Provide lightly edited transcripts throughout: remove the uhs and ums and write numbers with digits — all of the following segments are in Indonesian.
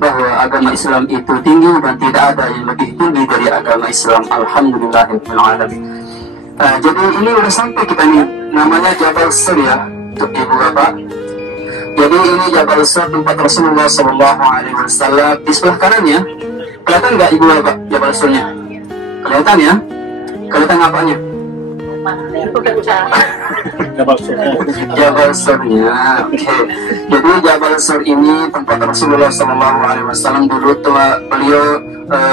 bahwa agama Islam itu tinggi dan tidak ada yang lebih tinggi dari agama Islam. Alhamdulillahirabbil alamin. Jadi ini udah sampai kita nih, namanya Jabal Sur ya untuk ibu bapak. Jadi ini Jabal Sur, tempat Rasulullah SAW. Di sebelah kanannya kelihatan nggak ibu bapak Jabal Surnya? Kelihatan ya? Kelihatan apanya? Jabal Surnya. Oke. Jadi Jabal Sur ini tempat Rasulullah SAW dulu beliau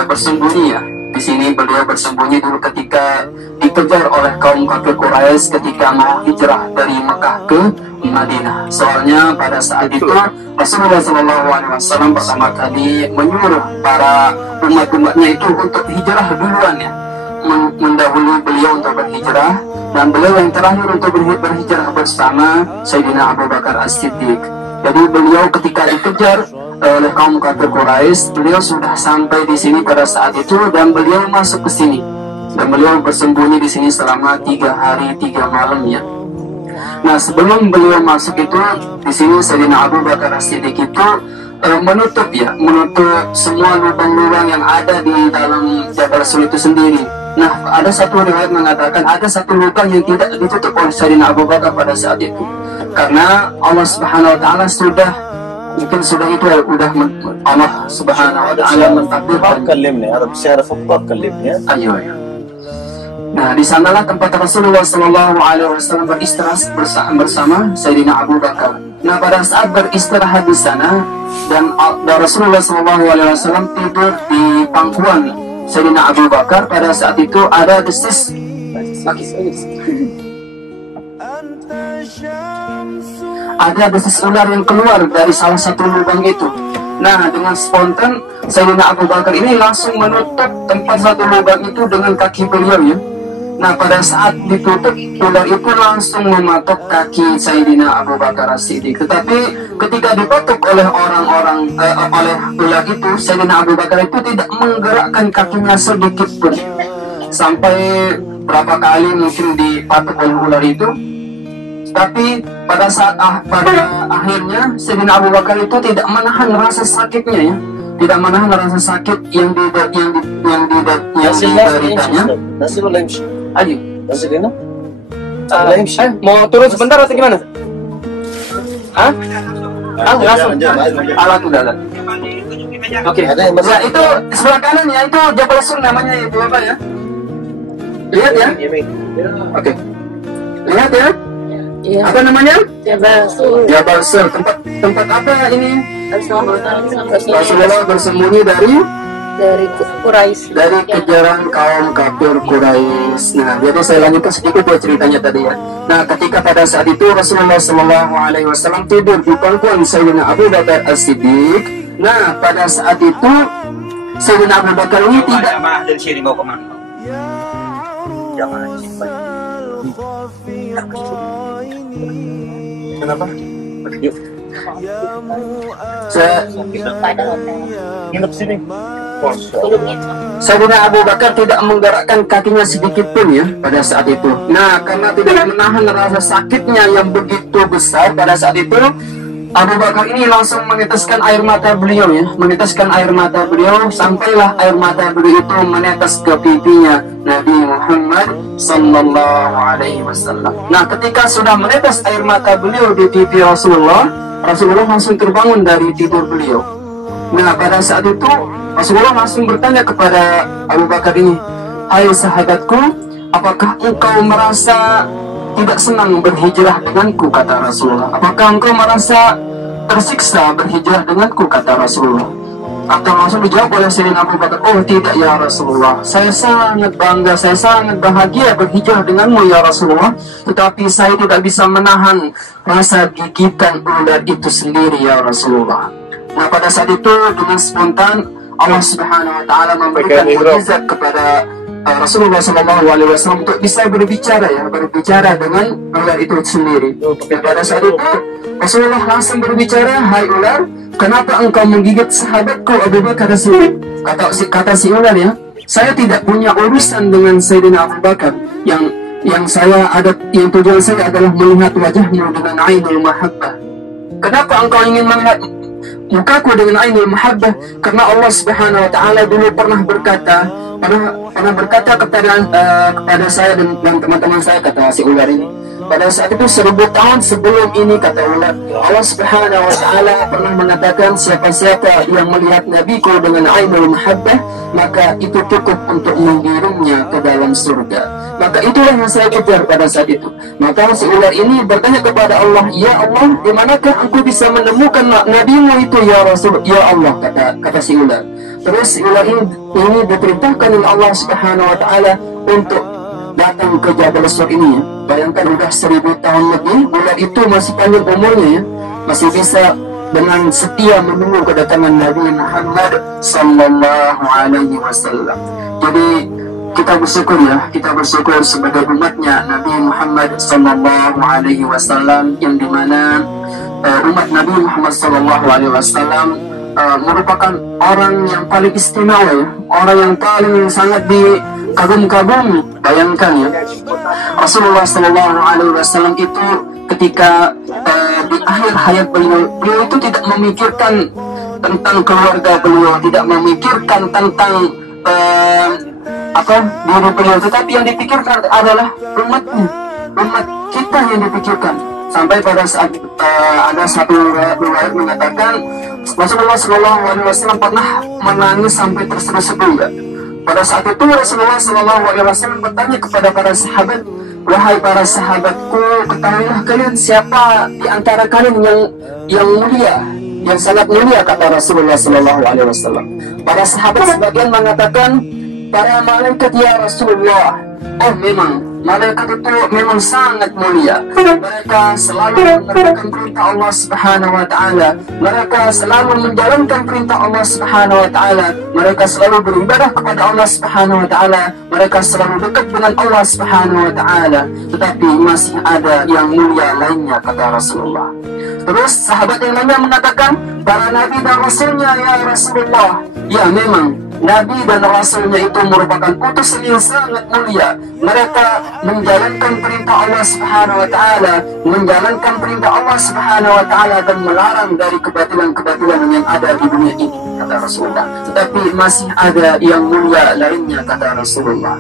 bersembunyi ya. Di sini beliau bersembunyi dulu ketika dikejar oleh kaum kafir Quraisy ketika mau hijrah dari Mekah ke Madinah. Soalnya pada saat itu Rasulullah SAW pertama kali menyuruh para umat-umatnya itu untuk hijrah duluan ya, mendahului beliau untuk berhijrah, dan beliau yang terakhir untuk berhijrah bersama Sayyidina Abu Bakar As-Siddiq. Jadi beliau ketika dikejar oleh kaum kafir Quraisy, beliau sudah sampai di sini pada saat itu dan beliau masuk ke sini dan beliau bersembunyi di sini selama 3 hari 3 malam ya. Nah sebelum beliau masuk itu di sini Sayyidina Abu Bakar As-Siddiq itu menutup semua lubang-lubang yang ada di dalam Jabal Sur itu sendiri. Nah ada satu riwayat mengatakan ada satu lubang yang tidak ditutup oleh Sayyidina Abu Bakar pada saat itu, karena Allah Subhanahu Wa Taala sudah Allah Subhanahu Wa Taala mentakdirkan. Ayo. Nah, di sanalah tempat Rasulullah SAW beristirahat bersama Sayyidina Abu Bakar. Nah, pada saat beristirahat di sana dan Rasulullah SAW tidur di pangkuan Sayyidina Abu Bakar, pada saat itu ada desis. Ada desis ular yang keluar dari salah satu lubang itu. Nah, dengan spontan Sayyidina Abu Bakar ini langsung menutup tempat satu lubang itu dengan kaki beliau ya. Nah, pada saat ditutup, ular itu langsung mematok kaki Sayyidina Abu Bakar As-Siddiq. Tetapi ketika dipatok oleh oleh ular itu, Sayyidina Abu Bakar itu tidak menggerakkan kakinya sedikit pun. Sampai berapa kali mungkin dipatok oleh ular itu. Tapi pada akhirnya Sayyidina Abu Bakar itu tidak menahan rasa sakitnya ya, tidak menahan rasa sakit yang dideritanya. Ayo, mau turun sebentar atau gimana? Hah? Langsung. Alat udah. Oke. Ya itu sebelah kanan ya, itu Jabal Sur namanya ibu bapak ya. Lihat ya. Oke. Lihat ya. Iya. Apa namanya? Jabal Sur. Jabal Sur. Tempat apa ini? Rasulullah bersembunyi dari Quraisy. Dari kejaran kaum kafir Quraisy. Nah, jadi saya lanjutkan sedikit ya ceritanya tadi ya. Nah, ketika pada saat itu Rasulullah SAW tidur di pangkuan Sayyidina Abu Bakar As-Siddiq. Nah, pada saat itu Sayyidina Abu Bakar ini tidak dari sini mau kemana? Jangan simpan. Kenapa? Yuk. Saya nginep sini. Sayyidina Abu Bakar tidak menggerakkan kakinya sedikit pun ya pada saat itu. Nah, karena tidak menahan rasa sakitnya yang begitu besar pada saat itu, Abu Bakar ini langsung meneteskan air mata beliau ya, meneteskan air mata beliau, sampailah air mata beliau itu menetes ke pipinya Nabi Muhammad Sallallahu Alaihi Wasallam. Nah, ketika sudah menetes air mata beliau di pipi Rasulullah langsung terbangun dari tidur beliau. Nah, pada saat itu Rasulullah langsung bertanya kepada Abu Bakar ini, "Hai sahabatku, apakah engkau merasa tidak senang berhijrah denganku?" kata Rasulullah. "Apakah engkau merasa tersiksa berhijrah denganku?" kata Rasulullah. Atau langsung dijawab oleh Sayyidina Abu Bakar, "Oh tidak ya Rasulullah, saya sangat bangga, saya sangat bahagia berhijrah denganmu ya Rasulullah, tetapi saya tidak bisa menahan rasa gigitan ular itu sendiri ya Rasulullah." Nah, pada saat itu dengan spontan Allah Subhanahu Wa Taala memberikan mukjizat kepada Rasulullah SAW untuk bisa berbicara dengan ular itu sendiri. Dan pada saat itu Rasulullah langsung berbicara, "Hai ular, kenapa engkau menggigit sahabatku Abu Bakar As-Siddiq?" Kata si ular ya, "Saya tidak punya urusan dengan Sayyidina Abu Bakar. Yang tujuan saya adalah melihat wajahmu dengan ainul mahabbah." "Kenapa engkau ingin mukaku dengan ainul mahabbah, karena Allah Subhanahu wa taala dulu pernah berkata kepada saya dan teman-teman saya, kata si ular ini. Pada saat itu 1000 tahun sebelum ini, kata ular, Allah Subhanahu wa taala pernah mengatakan, siapa-siapa yang melihat nabiku dengan ainul mahabbah, maka itu cukup untuk menggiringnya ke dalam surga. Maka itulah yang saya kejar pada saat itu. Maka si ular ini bertanya kepada Allah, ya Allah, di manakah aku bisa menemukan nabimu itu ya Rasul, ya Allah, kata si ular. Terus si ular ini diperintahkan oleh Allah Subhanahu wa taala untuk datang ke Jabal Sur ini ya. Bayangkan udah 1000 tahun lebih, ular itu masih panjang umurnya ya, masih bisa dengan setia menunggu kedatangan Nabi Muhammad sallallahu alaihi wasallam. Jadi kita bersyukur sebagai umatnya Nabi Muhammad sallallahu alaihi wasallam, yang dimana umat Nabi Muhammad sallallahu alaihi wasallam merupakan orang yang paling istimewa ya, orang yang paling sangat dikagum-kagumi. Bayangkan ya, Rasulullah sallallahu alaihi wasallam itu ketika di akhir hayat beliau itu tidak memikirkan tentang keluarga beliau, tidak memikirkan tentang diri beliau, tetapi yang dipikirkan adalah umat kita yang dipikirkan. Sampai pada saat ada satu riwayat mengatakan Rasulullah Shallallahu Alaihi Wasallam pernah menangis sampai terseduh-seduh. Pada saat itu Rasulullah Shallallahu Alaihi Wasallam bertanya kepada para sahabat, wahai para sahabatku, ketahuilah kalian siapa di antara kalian yang mulia, yang sangat mulia, kata Rasulullah Shallallahu Alaihi Wasallam. Para sahabat sebagian mengatakan, para malaikat ya Rasulullah. Oh, memang malaikat itu memang sangat mulia. Mereka selalu menegakkan perintah Allah Subhanahu wa taala. Mereka selalu menjalankan perintah Allah Subhanahu wa taala. Mereka selalu beribadah kepada Allah Subhanahu wa taala. Mereka selalu dekat dengan Allah Subhanahu wa taala. Tetapi masih ada yang mulia lainnya, kata Rasulullah. Terus sahabat yang lainnya mengatakan, para nabi dan rasulnya ya Rasulullah. Ya, memang Nabi dan Rasulnya itu merupakan utusan yang sangat mulia. Mereka menjalankan perintah Allah Subhanahu wa taala, menjalankan perintah Allah Subhanahu wa taala, dan melarang dari kebatilan-kebatilan yang ada di dunia ini, kata Rasulullah. Tetapi masih ada yang mulia lainnya, kata Rasulullah.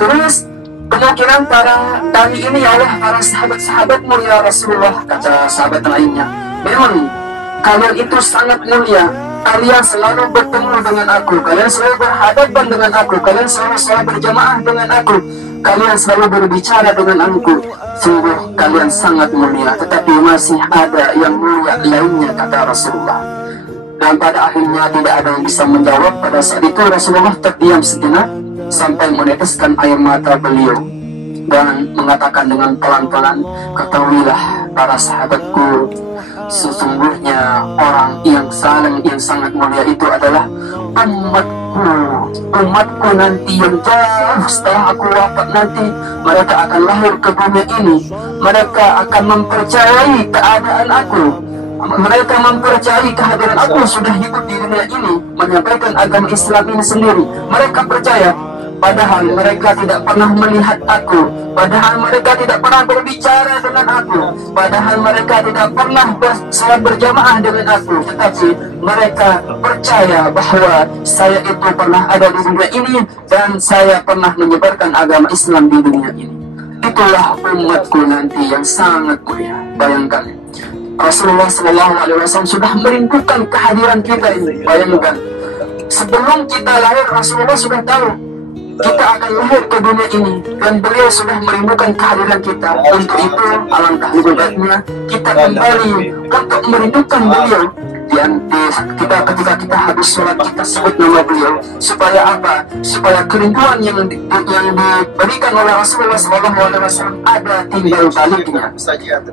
Terus kemungkinan para kami ini oleh para sahabat-sahabatmu ya Rasulullah, kata sahabat lainnya. Memang kalian itu sangat mulia. Kalian selalu bertemu dengan aku, kalian selalu berhadapan dengan aku, kalian selalu berjamaah dengan aku, kalian selalu berbicara dengan aku. Sungguh kalian sangat mulia, tetapi masih ada yang mulia lainnya, kata Rasulullah. Dan pada akhirnya tidak ada yang bisa menjawab. Pada saat itu Rasulullah terdiam sejenak sampai meneteskan air mata beliau dan mengatakan dengan pelan-pelan, ketahuilah para sahabatku, sesungguhnya orang yang sangat mulia itu adalah umatku nanti yang jauh setelah aku wafat nanti. Mereka akan lahir ke dunia ini, mereka akan mempercayai keadaan aku, mereka mempercayai kehadiran aku sudah hidup di dunia ini, menyampaikan agama Islam ini sendiri. Mereka percaya, padahal mereka tidak pernah melihat aku, padahal mereka tidak pernah berbicara dengan aku, padahal mereka tidak pernah salat berjamaah dengan aku, tetapi mereka percaya bahwa saya itu pernah ada di dunia ini dan saya pernah menyebarkan agama Islam di dunia ini. Itulah umatku nanti yang sangat mulia. Bayangkan, Rasulullah SAW sudah merindukan kehadiran kita ini. Bayangkan, sebelum kita lahir Rasulullah sudah tahu kita akan lahir ke dunia ini, dan beliau sudah merindukan kehadiran kita. Untuk itu alangkah lebih baiknya kita kembali untuk merindukan beliau. Ketika kita habis sholat kita sebut nama beliau, supaya apa? Supaya kerinduan yang diberikan oleh Rasulullah SAW ada timbal baliknya.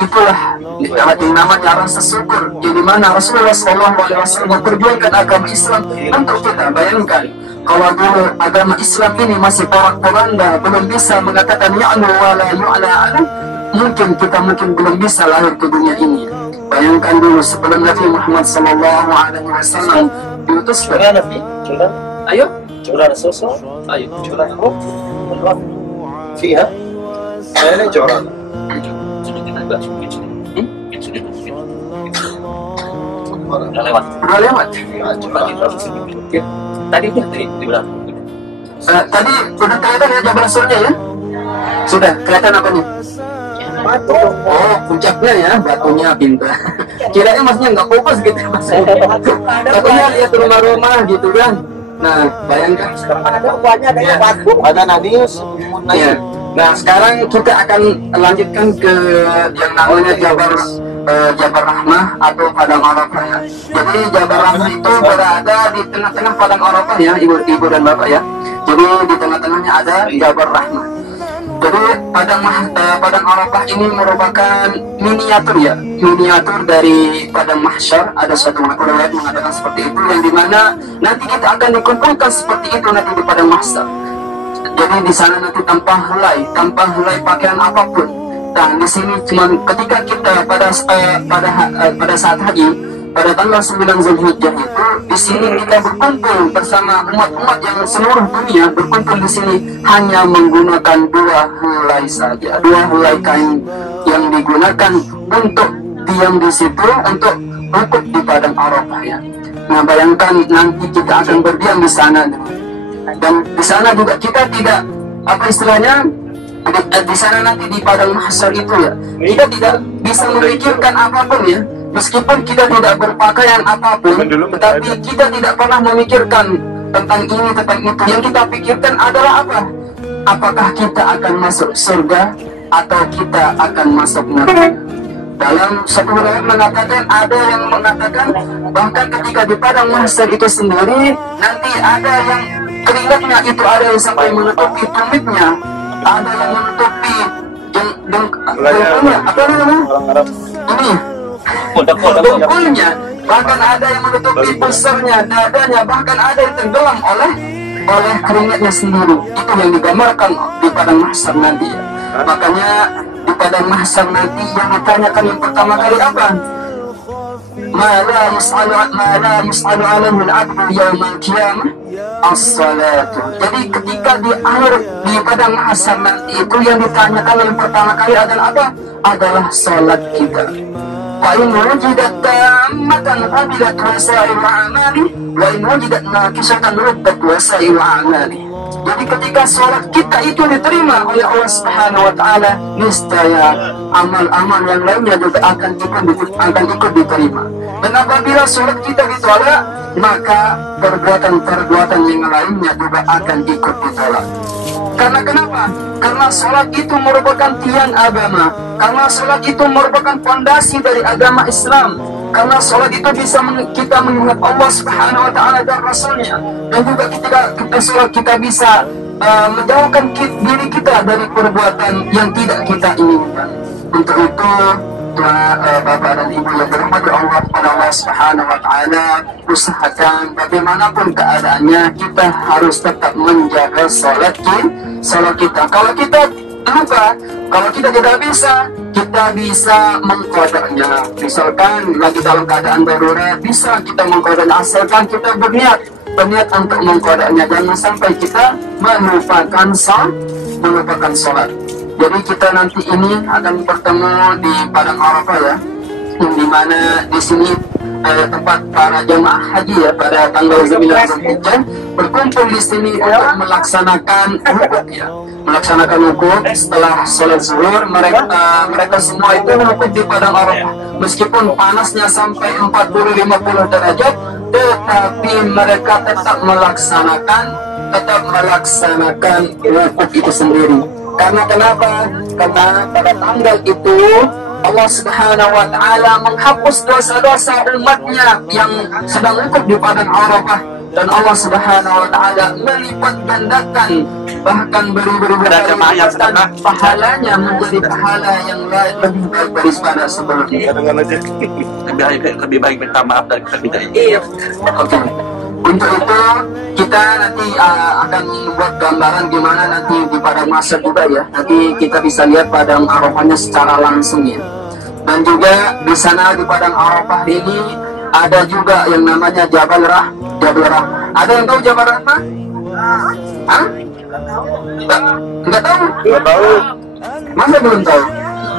Itulah yang namanya rasa syukur, yang dimana Rasulullah SAW memperjuangkan agama Islam untuk kita. Bayangkan, kalau dulu agama Islam ini masih porak-poranda, belum bisa mengatakan ya'lu wa la yu'la anhu, mungkin kita belum bisa lahir ke dunia ini. Bayangkan dulu sebelum Nabi Muhammad sallallahu alaihi wasallam diutus ke ayo جولان الصوصة طيب جولان الرب والرب فيها أنا جولان Udah lewat. Udah lewat. Coba kita tadi di belakang. Tadi udah kelihatan ya Jabal Surnya ya? Sudah kelihatan apa nih? Batu. Oh, puncaknya ya, batunya pintar. Kirain masnya nggak fokus gitu mas. Batunya lihat rumah-rumah gitu kan. Nah, bayangkan sekarang Ada uangnya ada yang batu. Ada Nadius. ya. Nah, sekarang kita akan lanjutkan ke yang namanya Jabal Rahmah atau Padang Arafah ya. Jadi Jabal Rahmah itu berada di tengah-tengah Padang Arafah ya, ibu dan bapak ya. Jadi di tengah-tengahnya ada Jabal Rahmah. Jadi Padang Arafah ini merupakan miniatur ya, miniatur dari Padang Mahsyar. Ada satu riwayat mengatakan seperti itu, yang dimana nanti kita akan dikumpulkan seperti itu nanti di Padang Mahsyar. Jadi di sana nanti tanpa helai pakaian apapun. Nah, di sini cuma ketika kita pada saat haji pada tanggal 9 Zulhijjah itu, di sini kita berkumpul bersama umat-umat yang seluruh dunia berkumpul di sini hanya menggunakan 2 helai saja, 2 helai kain yang digunakan untuk diam di situ, untuk wukuf di Padang Arafah ya. Nah, bayangkan nanti kita akan berdiam di sana, dan di sana juga kita tidak apa istilahnya, di sana nanti di Padang Mahsyar itu ya, kita tidak bisa memikirkan apapun ya. Meskipun kita tidak berpakaian apapun, tetapi kita tidak pernah memikirkan tentang ini, tentang itu. Yang kita pikirkan adalah apa? Apakah kita akan masuk surga atau kita akan masuk neraka? Dalam satu riwayat mengatakan, ada yang mengatakan bahkan ketika di Padang Mahsyar itu sendiri, nanti ada yang keringatnya itu ada yang sampai menutupi tumitnya, ada yang menutupi apa namanya? Ini dengkulnya, bahkan ada yang menutupi pusarnya, dadanya, bahkan ada yang tenggelam oleh keringatnya sendiri. Itu yang digambarkan di Padang Mahsyar nanti ya. Makanya di Padang Mahsyar nanti yang ditanyakan yang pertama kali apa? Ma la yus'alu 'alaihi al-'abdu yawmal qiyamah as-salatu. Jadi ketika di akhir di Padang Mahsyar nanti itu yang ditanyakan yang pertama kali adalah apa? Adalah salat kita. وإن وجدت تامة قبلت وسائر أعماله وإن وجدت ناقصة ردت وسائر أعماله. Jadi ketika sholat kita itu diterima oleh Allah Subhanahu wa Ta'ala, niscaya amal-amal yang lainnya juga akan ikut diterima. Dan apabila sholat kita ditolak, maka perbuatan-perbuatan yang lainnya juga akan ikut ditolak. Karena kenapa? Karena sholat itu merupakan tiang agama. Karena sholat itu merupakan fondasi dari agama Islam. Karena sholat itu bisa kita mengingat Allah Subhanahu wa Ta'ala dan Rasulnya. Dan juga ketika kita sholat kita bisa menjauhkan diri kita dari perbuatan yang tidak kita inginkan. Untuk itu, Bapak dan Ibu yang dirahmati Allah Subhanahu wa Ta'ala, usahakan bagaimanapun keadaannya kita harus tetap menjaga sholat kita. Kalau kita lupa, kalau kita tidak bisa, kita bisa mengkodoknya. Misalkan lagi dalam keadaan darurat, bisa kita mengkodoknya asalkan kita berniat untuk mengkodoknya. Jangan sampai kita melupakan sholat. Jadi kita nanti ini akan bertemu di Padang Arafah ya, yang dimana di sini tempat para jamaah haji ya pada tanggal 9 Zulhijjah berkumpul di sini untuk melaksanakan wukuf ya, melaksanakan wukuf setelah sholat zuhur. Mereka semua itu wukuf di Padang Arafah, meskipun panasnya sampai 40-50 derajat, tetapi mereka tetap melaksanakan wukuf itu sendiri. Karena kenapa? Karena pada tanggal itu Allah Subhanahu wa Ta'ala menghapus dosa-dosa umatnya yang sedang wukuf di Padang Arafah, dan Allah Subhanahu wa Ta'ala melipat gandakan, bahkan beri-beri pahalanya menjadi pahala yang lebih baik daripada sebelumnya. Lebih baik minta maaf dari kita minta. Iya. Oke. Untuk itu kita nanti akan buat gambaran gimana nanti di Padang Mahsyar juga ya. Nanti kita bisa lihat Padang Arafahnya secara langsung ya. Dan juga di sana di Padang Arafah ini ada juga yang namanya Jabal Rahmah. Ada yang tahu Jabal Rahmah? Hah? Enggak tahu? Enggak tahu. Masa belum tahu?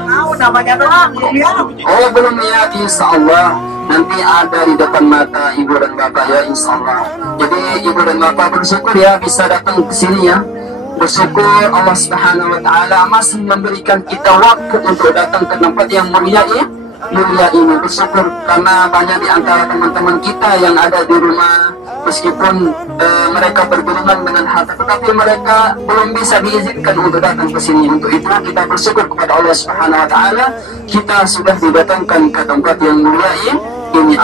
Tahu namanya doang, belum ya. Oh belum ya, insya Allah nanti ada di depan mata ibu dan bapak ya, insya Allah. Jadi ibu dan bapak bersyukur ya bisa datang ke sini ya. Bersyukur Allah Subhanahu wa Ta'ala masih memberikan kita waktu untuk datang ke tempat yang mulia ini. Bersyukur karena banyak di antara teman-teman kita yang ada di rumah, meskipun mereka bergurungan dengan harta, tetapi mereka belum bisa diizinkan untuk datang ke sini. Untuk itu kita bersyukur kepada Allah Subhanahu wa Ta'ala, kita sudah didatangkan ke tempat yang mulia ini.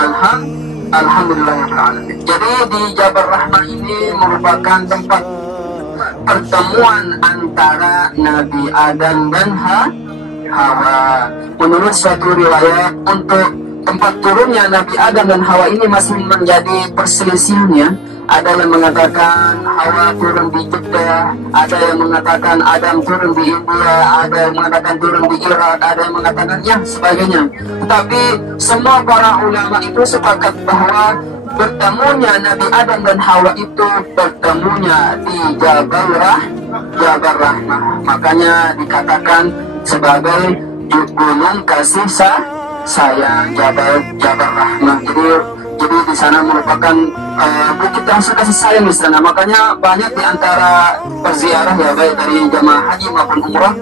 Alhamdulillah. Jadi di Jabal Rahmah ini merupakan tempat pertemuan antara Nabi Adam dan Hawa. Menurut suatu riwayat, untuk tempat turunnya Nabi Adam dan Hawa ini masih menjadi perselisihannya. Ada yang mengatakan Hawa turun di Jeddah, ada yang mengatakan Adam turun di India, ada yang mengatakan turun di Irak, ada yang mengatakan ya sebagainya. Tetapi semua para ulama itu sepakat bahwa bertemunya Nabi Adam dan Hawa itu bertemunya di Jabal Rahmah. Makanya dikatakan sebagai gunung kasih sayang, Jabal Rahmah. Jadi di sana merupakan bukit yang kasih sayang di sana. Makanya banyak di antara perziarah ya, baik dari jamaah haji maupun umrah